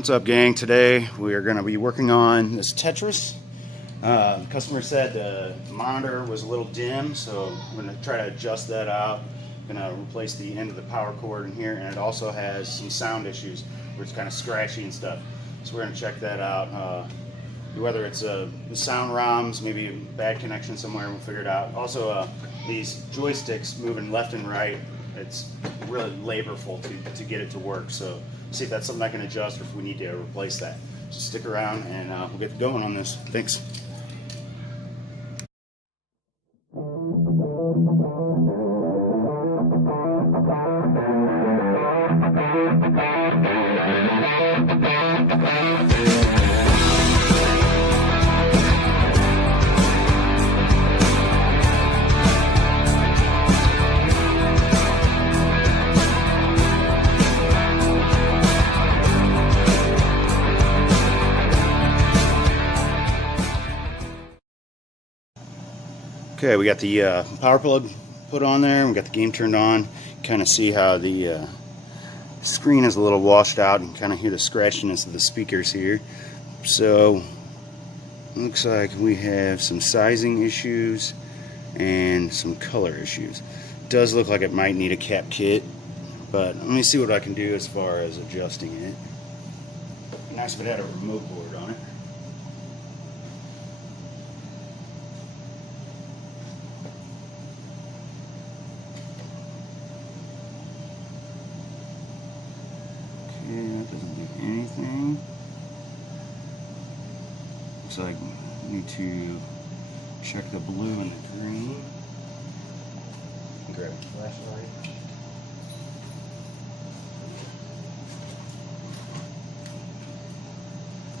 What's up, gang? Today we are going to be working on this Tetris. The customer said the monitor was a little dim, so I'm going to try to adjust that out. I'm going to replace the end of the power cord in here, and it also has some sound issues where it's kind of scratchy and stuff. So we're going to check that out. Whether it's the sound ROMs, maybe a bad connection somewhere, we'll figure it out. Also, these joysticks moving left and right, it's really laborful to get it to work. So see if that's something I can adjust or if we need to replace that. So stick around and we'll get going on this. Thanks. Okay, we got the power plug put on there, and we got the game turned on. Kind of see how the screen is a little washed out, and kind of hear the scratchiness of the speakers here. So, looks like we have some sizing issues and some color issues. Does look like it might need a cap kit, but let me see what I can do as far as adjusting it. Nice if it had a remote board on it. That doesn't do anything. Looks like we need to check the blue and the green. Grab a flashlight.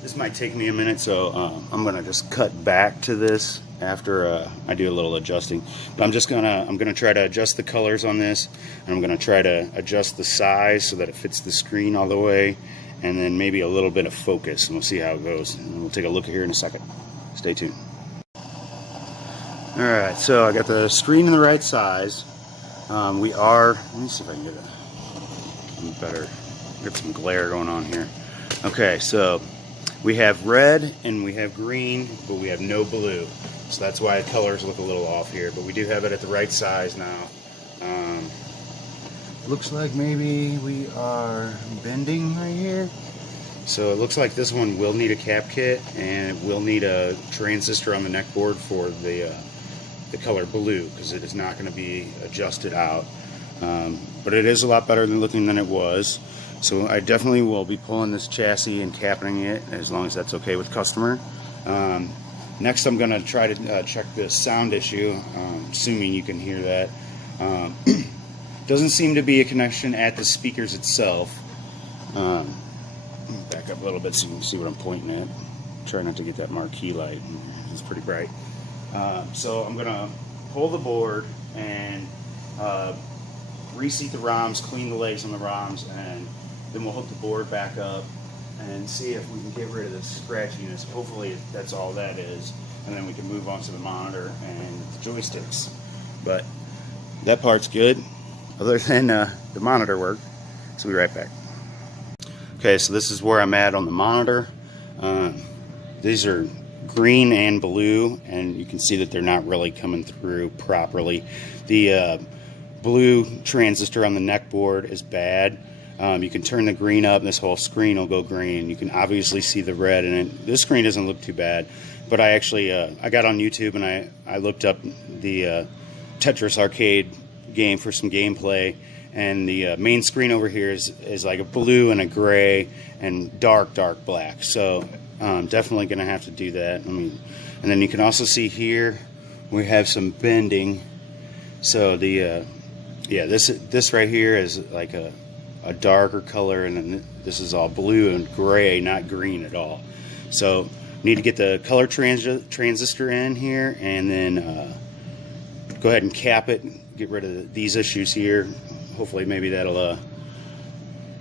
This might take me a minute, so I'm gonna just cut back to this after I do a little adjusting. But I'm gonna try to adjust the colors on this, and I'm gonna try to adjust the size so that it fits the screen all the way, and then maybe a little bit of focus, and we'll see how it goes. And we'll take a look here in a second. Stay tuned. All right, so I got the screen in the right size. Let me see if I can get it better. Get some glare going on here. Okay, so we have red and we have green, but we have no blue. So that's why the colors look a little off here, but we do have it at the right size now. Looks like maybe we are bending right here. So it looks like this one will need a cap kit, and it will need a transistor on the neck board for the color blue, because it is not going to be adjusted out. But it is a lot better looking than it was. So I definitely will be pulling this chassis and capping it, as long as that's okay with customer. Next, I'm going to try to check the sound issue, assuming you can hear that. Doesn't seem to be a connection at the speakers itself. Back up a little bit so you can see what I'm pointing at. Try not to get that marquee light. It's pretty bright. So I'm going to pull the board and reseat the ROMs, clean the legs on the ROMs, and then we'll hook the board back up and see if we can get rid of the scratchiness. Hopefully that's all that is, and then we can move on to the monitor and the joysticks. But that part's good, other than the monitor work. So we'll be right back. Okay, so this is where I'm at on the monitor. These are green and blue, and you can see that they're not really coming through properly. The blue transistor on the neck board is bad. You can turn the green up and this whole screen will go green. You can obviously see the red in it. This screen doesn't look too bad, but I actually I got on YouTube and I looked up the Tetris arcade game for some gameplay, and the main screen over here is like a blue and a gray and dark black. So definitely gonna have to do that. And then you can also see here we have some bending. So the this right here is like a darker color, and then this is all blue and gray, not green at all. So need to get the color transistor in here, and then go ahead and cap it, get rid of these issues here. Hopefully maybe that'll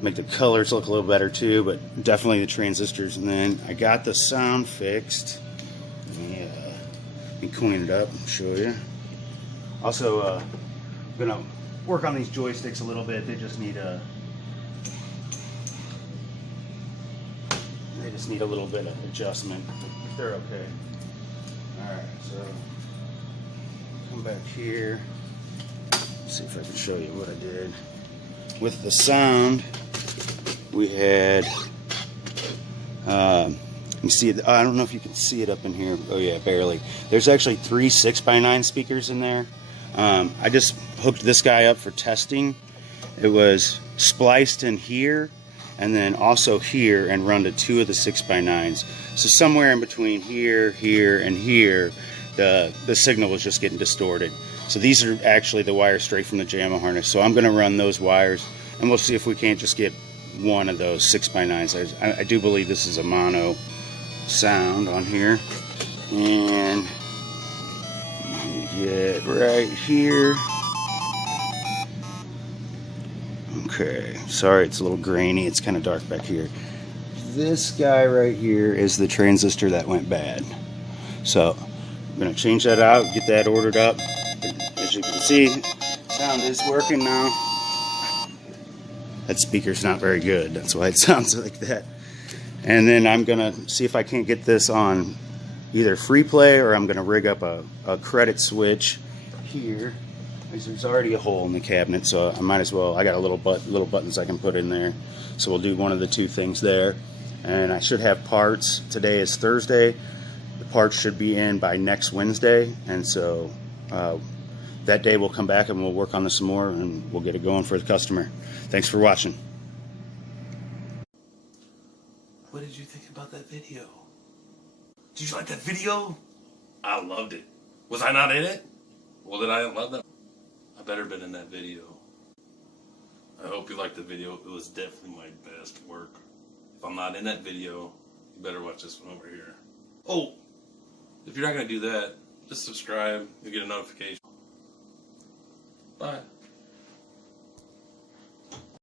make the colors look a little better too, but definitely the transistors. And then I got the sound fixed. Let me clean it up and show you. Also, I'm gonna work on these joysticks a little bit. They just need a just need a little bit of adjustment. They're okay. Alright, so come back here. See if I can show you what I did. With the sound, we had, you see it, I don't know if you can see it up in here. Oh yeah, barely. There's actually 3 6x9 speakers in there. I just hooked this guy up for testing. It was spliced in here and then also here and run to 2 of the 6x9s. So somewhere in between here, here, and here, the signal was just getting distorted. So these are actually the wires straight from the JAMA harness. So I'm going to run those wires and we'll see if we can't just get one of those 6x9s. I do believe this is a mono sound on here. And get right here. Okay, sorry it's a little grainy, it's kind of dark back here. This guy right here is the transistor that went bad. So I'm going to change that out, get that ordered up. As you can see, sound is working now. That speaker's not very good, that's why it sounds like that. And then I'm going to see if I can't get this on either free play or I'm going to rig up a credit switch here. There's already a hole in the cabinet, so I might as well. I got a little buttons I can put in there, so we'll do one of the two things there. And I should have parts. Today is Thursday. The parts should be in by next Wednesday, and so that day we'll come back and we'll work on this some more and we'll get it going for the customer. Thanks for watching. What did you think about that video? Did you like that video? I loved it. Was I not in it? Well, then I didn't love that. I better been in that video. I hope you liked the video. It was definitely my best work. If I'm not in that video, you better watch this one over here. Oh, if you're not going to do that, just subscribe. You'll get a notification. Bye.